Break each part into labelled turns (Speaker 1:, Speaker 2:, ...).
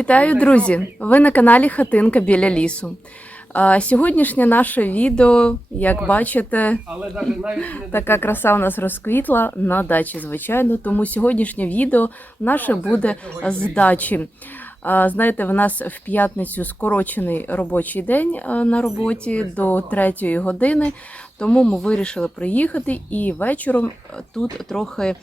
Speaker 1: Вітаю, друзі! Ви на каналі Хатинка біля лісу. Сьогоднішнє наше відео, як бачите, така краса у нас розквітла на дачі, звичайно. Тому сьогоднішнє відео наше буде з дачі. Знаєте, в нас в п'ятницю скорочений робочий день на роботі до третьої години. Тому ми вирішили приїхати і вечором тут трохи е,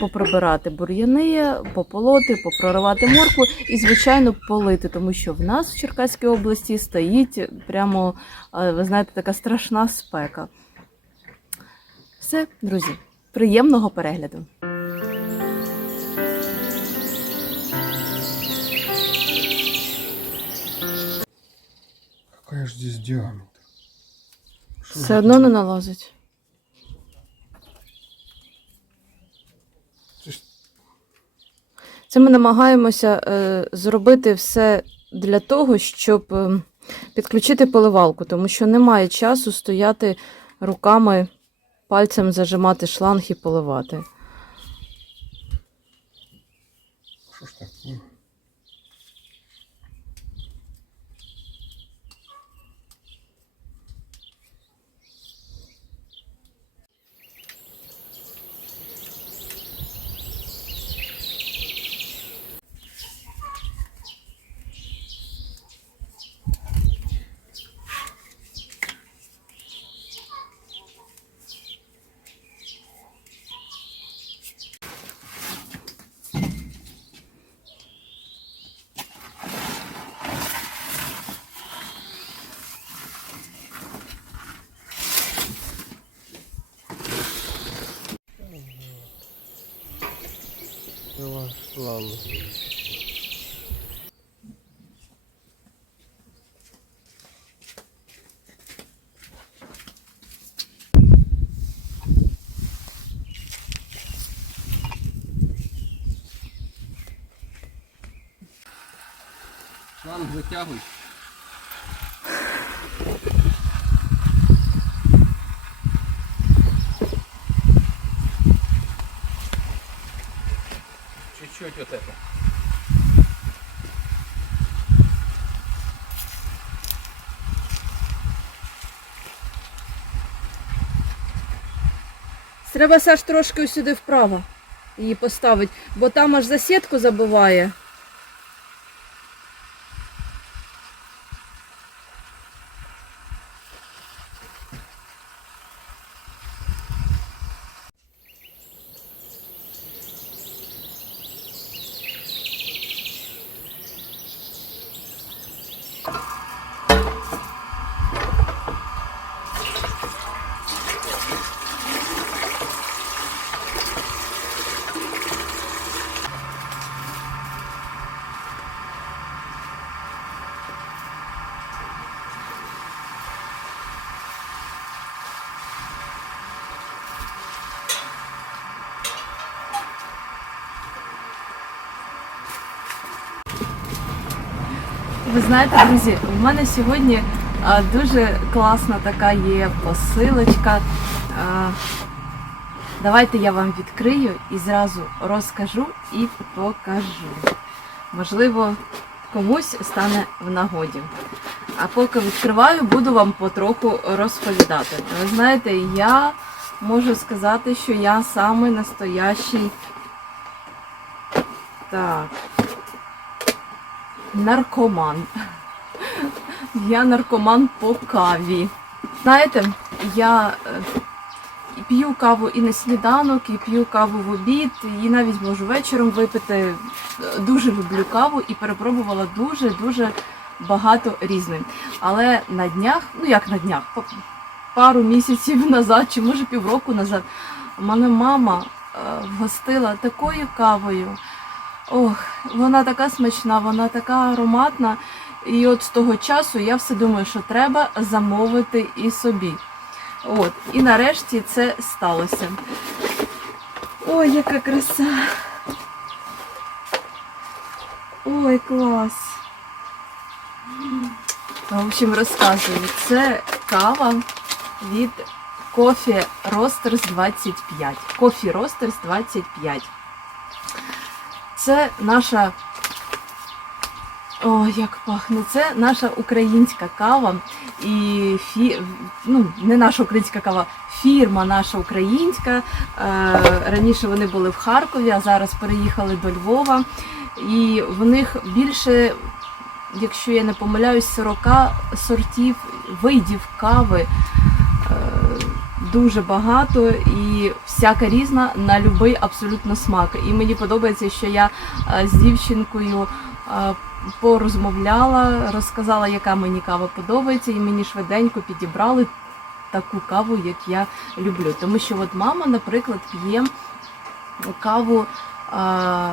Speaker 1: поприбирати бур'яни, пополоти, попроривати моркву і, звичайно, полити, тому що в нас в Черкаській області стоїть прямо, е, ви знаєте, така страшна спека. Все, друзі, приємного перегляду.
Speaker 2: Какая ж здесь диаметр? Що
Speaker 1: Все одно не налазить.
Speaker 2: Це
Speaker 1: Це ми намагаємося е, зробити все для того, щоб е, підключити поливалку, тому що немає часу стояти руками, пальцем зажимати шланг і поливати.
Speaker 2: що ж так? Ну, Давай, ладно. Шланг вот это.
Speaker 1: Треба Саш трошки сюди вправо її поставити, бо там аж за сітку забиває. Ви знаєте, друзі, у мене сьогодні дуже класна така є посилочка. Давайте я вам відкрию і зразу розкажу і покажу. Можливо, комусь стане в нагоді. А поки відкриваю, буду вам потроху розповідати. Ви знаєте, я можу сказати, що я самий настоящий. Так наркоман. Я наркоман по каві. Знаєте, я е, п'ю каву і на сніданок, і п'ю каву в обід, і навіть можу вечором випити. Е, Дуже люблю каву і перепробувала дуже-дуже багато різних. Але на днях, ну як на днях, па- пару місяців назад, чи може півроку назад, мене мама е, вгостила такою кавою. Ох, вона така смачна, вона така ароматна. І от з того часу я все думаю, що треба замовити і собі. От, і нарешті це сталося. Ой, яка краса. Ой, клас. В общем, розказую. Це кава від Coffee Roasters 25. Coffee Roasters 25. Це наша О, як пахне. Це наша українська кава. І фі... ну, не наша українська кава, фірма наша українська. Е, раніше вони були в Харкові, а зараз переїхали до Львова. І в них більше, якщо я не помиляюсь, 40 сортів видів кави. Е, Дуже багато і всяка різна на будь-який абсолютно смак. І мені подобається, що я е, з дівчинкою е, порозмовляла, розказала, яка мені кава подобається, і мені швиденько підібрали таку каву, як я люблю. Тому що от мама, наприклад, п'є каву а,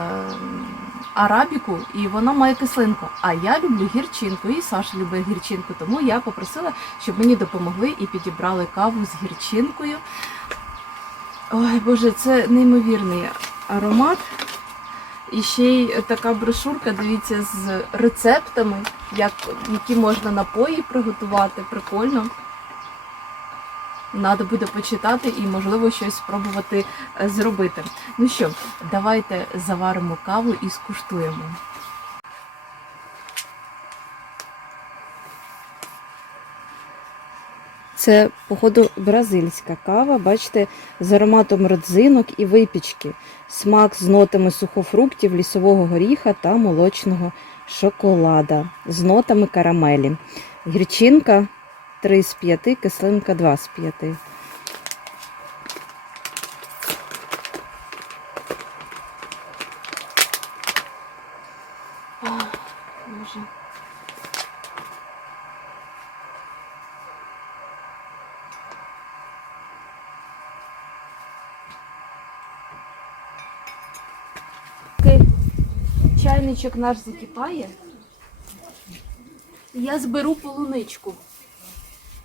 Speaker 1: арабіку, і вона має кислинку. А я люблю гірчинку, і Саша любить гірчинку. Тому я попросила, щоб мені допомогли і підібрали каву з гірчинкою. Ой, Боже, це неймовірний аромат. І ще й така брошурка, дивіться, з рецептами, як, які можна напої приготувати. Прикольно. Надо буде почитати і, можливо, щось спробувати е, зробити. Ну що, давайте заваримо каву і скуштуємо. Це, походу, бразильська кава, бачите, з ароматом родзинок і випічки. Смак з нотами сухофруктів, лісового горіха та молочного шоколада з нотами карамелі. Гірчинка 3 з 5, кислинка 2 з 5. Боже. Поки чайничок наш закипає, я зберу полуничку.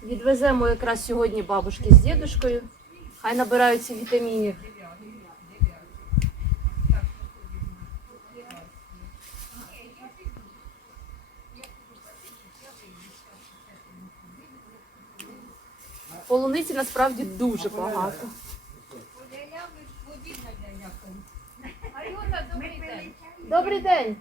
Speaker 1: Відвеземо якраз сьогодні бабушки з дідушкою. Хай набираються вітамінів. Полуниці насправді дуже багато. Добрий день.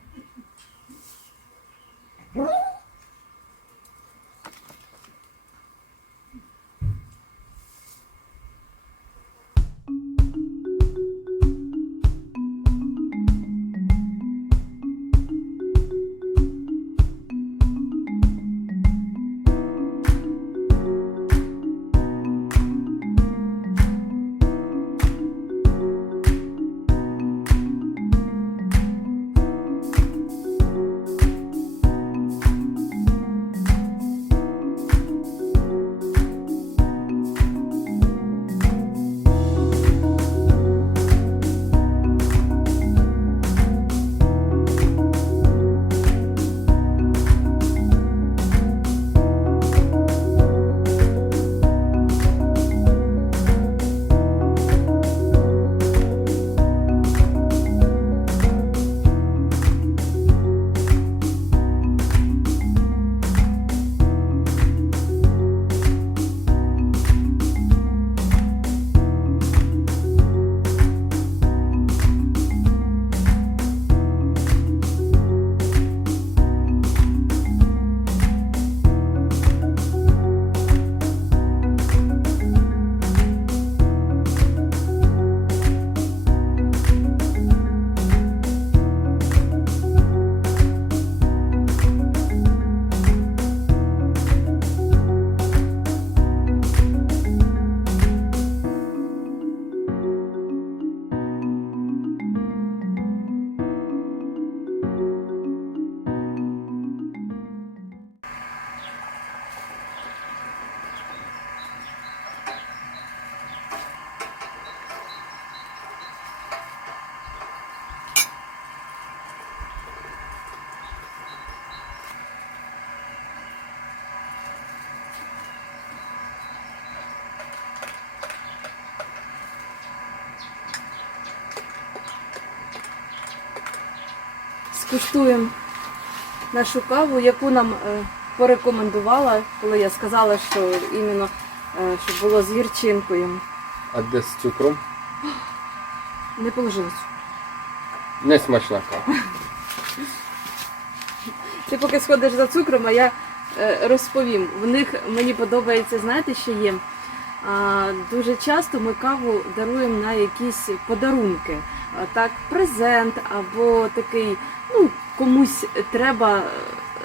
Speaker 1: Скуштуємо нашу каву, яку нам е, порекомендувала, коли я сказала, що іменно е, щоб було з гірчинкою.
Speaker 2: А де з цукром?
Speaker 1: Не положилось.
Speaker 2: Не смачна кава.
Speaker 1: Ти поки сходиш за цукром, а я е, розповім. В них мені подобається, знаєте, що є. А, дуже часто ми каву даруємо на якісь подарунки. Так, презент або такий, ну, комусь треба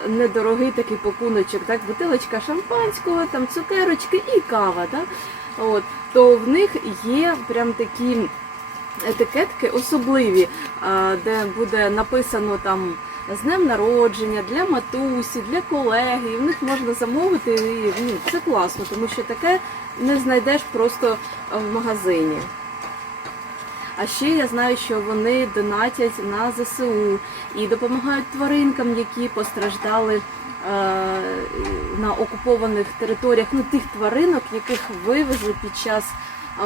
Speaker 1: е, недорогий такий пакуночок, так, бутилочка шампанського, там цукерочки і кава. Так? От, то в них є прям такі етикетки особливі, де буде написано там з днем народження, для матусі, для колеги. І в них можна замовити. І, ну, це класно, тому що таке не знайдеш просто в магазині. А ще я знаю, що вони донатять на ЗСУ і допомагають тваринкам, які постраждали е, на окупованих територіях. Ну, тих тваринок, яких вивезли під час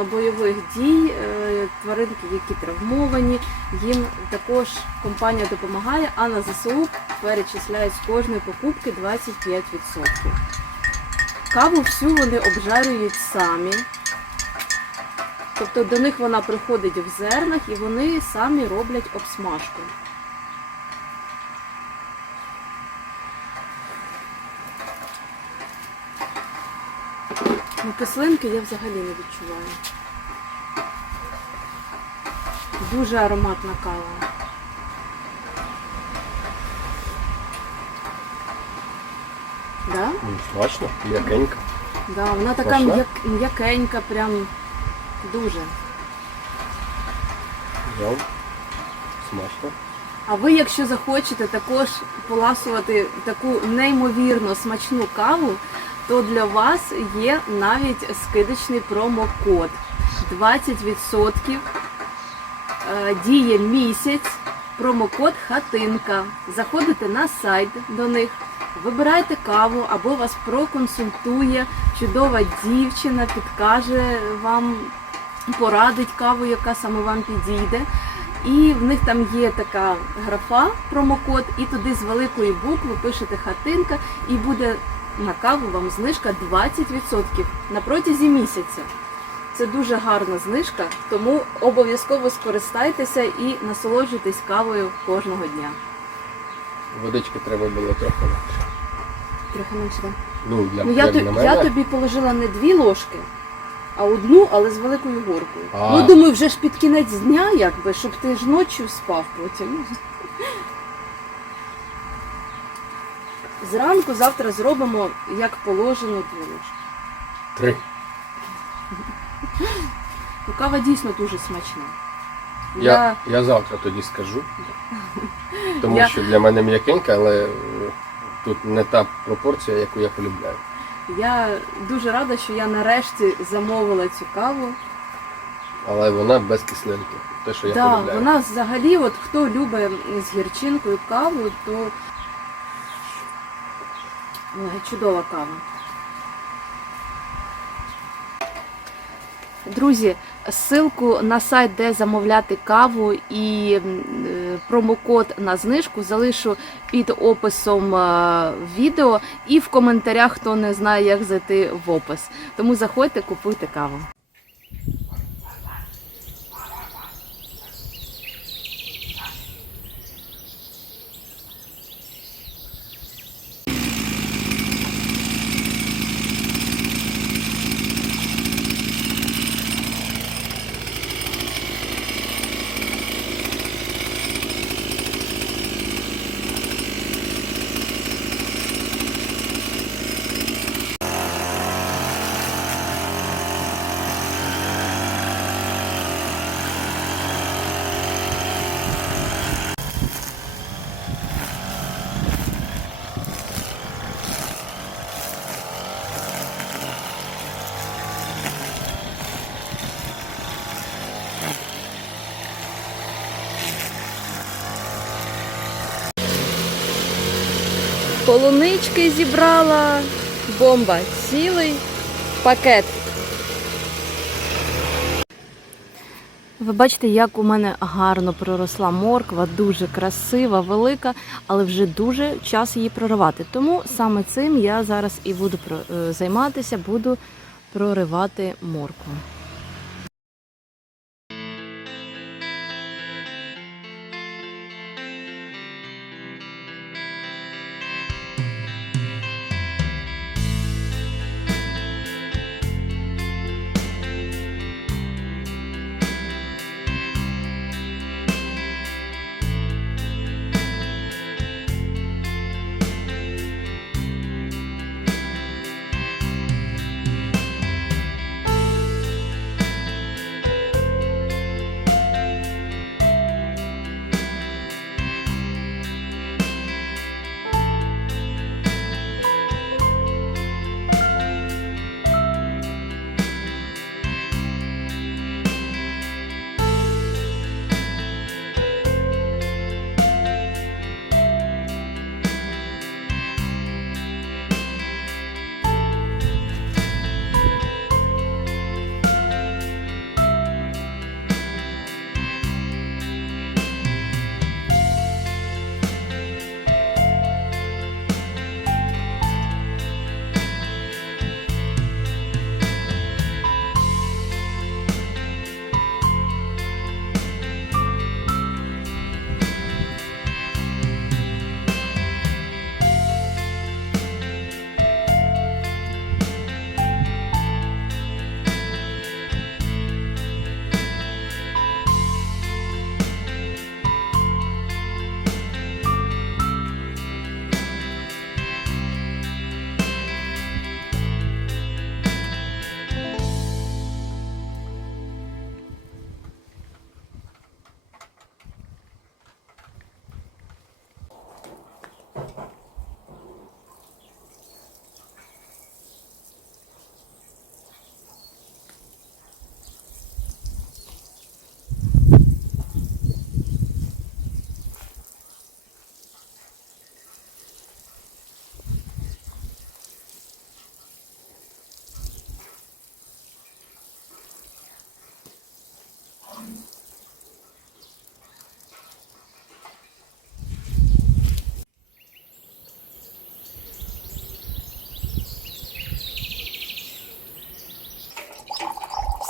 Speaker 1: е, бойових дій, е, тваринки, які травмовані. Їм також компанія допомагає, а на ЗСУ перечисляють з кожної покупки 25%. Каву всю вони обжарюють самі. Тобто до них вона приходить в зернах і вони самі роблять обсмажку. Ну, кислинки я взагалі не відчуваю. Дуже ароматна кава. Да?
Speaker 2: Смачно, м'якенько.
Speaker 1: Да, вона така м'як- м'якенька, прям дуже.
Speaker 2: Взяв. Смачно.
Speaker 1: А ви, якщо захочете також поласувати таку неймовірно смачну каву, то для вас є навіть скидочний промокод 20% е, діє місяць. Промокод хатинка. Заходите на сайт до них, вибирайте каву або вас проконсультує чудова дівчина, підкаже вам, порадить каву, яка саме вам підійде. І в них там є така графа, промокод, і туди з великої букви пишете хатинка, і буде на каву вам знижка 20% на протязі місяця. Це дуже гарна знижка, тому обов'язково скористайтеся і насолоджуйтесь кавою кожного дня.
Speaker 2: Водички треба було трохи менше.
Speaker 1: Трохи менше.
Speaker 2: Ну, для,
Speaker 1: Ну, я,
Speaker 2: як
Speaker 1: то-
Speaker 2: для
Speaker 1: я тобі положила не дві ложки, а одну, але з великою горкою.
Speaker 2: А.
Speaker 1: Ну, думаю, вже ж під кінець дня, якби, щоб ти ж ночі спав потім. Зранку завтра зробимо, як положено, дві ложки.
Speaker 2: Три.
Speaker 1: Ну, кава дійсно дуже смачна.
Speaker 2: Я, я завтра тоді скажу. Тому
Speaker 1: Я-
Speaker 2: що для мене м'якенька, але тут не та пропорція, яку я полюбляю.
Speaker 1: Я дуже рада, що я нарешті замовила цю каву.
Speaker 2: Але вона без кислинки. Те, що я
Speaker 1: да,
Speaker 2: полюбляю.
Speaker 1: вона взагалі, от хто любить з гірчинкою каву, то Ой, чудова кава. Друзі, ссылку на сайт, де замовляти каву і е, промокод на знижку залишу під описом е, відео і в коментарях, хто не знає, як зайти в опис. Тому заходьте, купуйте каву. Полунички зібрала, бомба, цілий пакет. Ви бачите, як у мене гарно проросла морква, дуже красива, велика, але вже дуже час її проривати. Тому саме цим я зараз і буду е, займатися, буду проривати моркву.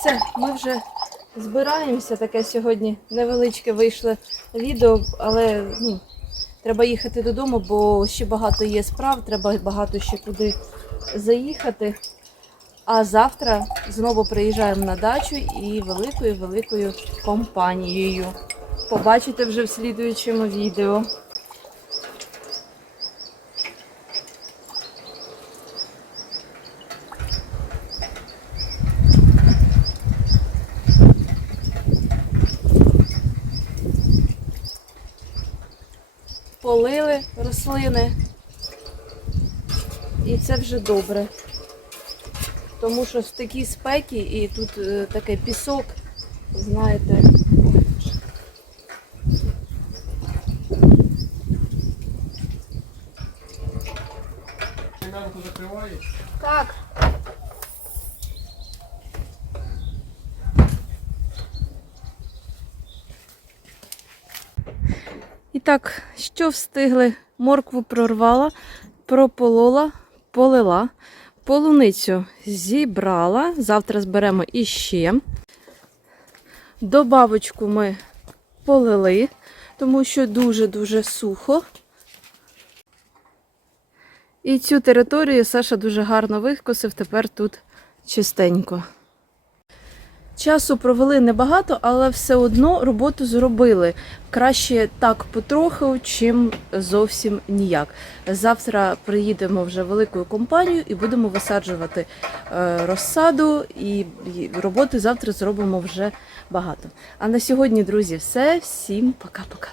Speaker 1: Все, ми вже збираємося. Таке сьогодні невеличке вийшло відео, але ну, треба їхати додому, бо ще багато є справ, треба багато ще куди заїхати. А завтра знову приїжджаємо на дачу і великою великою компанією. Побачите вже в слідуючому відео. Полили рослини. І це вже добре. Тому що в такій спекі і тут е, таке пісок, знаєте.
Speaker 2: Селянку закриваєш?
Speaker 1: Так. І так, що встигли? Моркву прорвала, прополола, полила, полуницю зібрала. Завтра зберемо іще. Добавочку ми полили, тому що дуже-дуже сухо. І цю територію Саша дуже гарно викосив, тепер тут чистенько. Часу провели небагато, але все одно роботу зробили. Краще так потроху, чим зовсім ніяк. Завтра приїдемо вже великою компанією і будемо висаджувати е, розсаду, і роботи завтра зробимо вже багато. А на сьогодні, друзі, все. Всім пока-пока.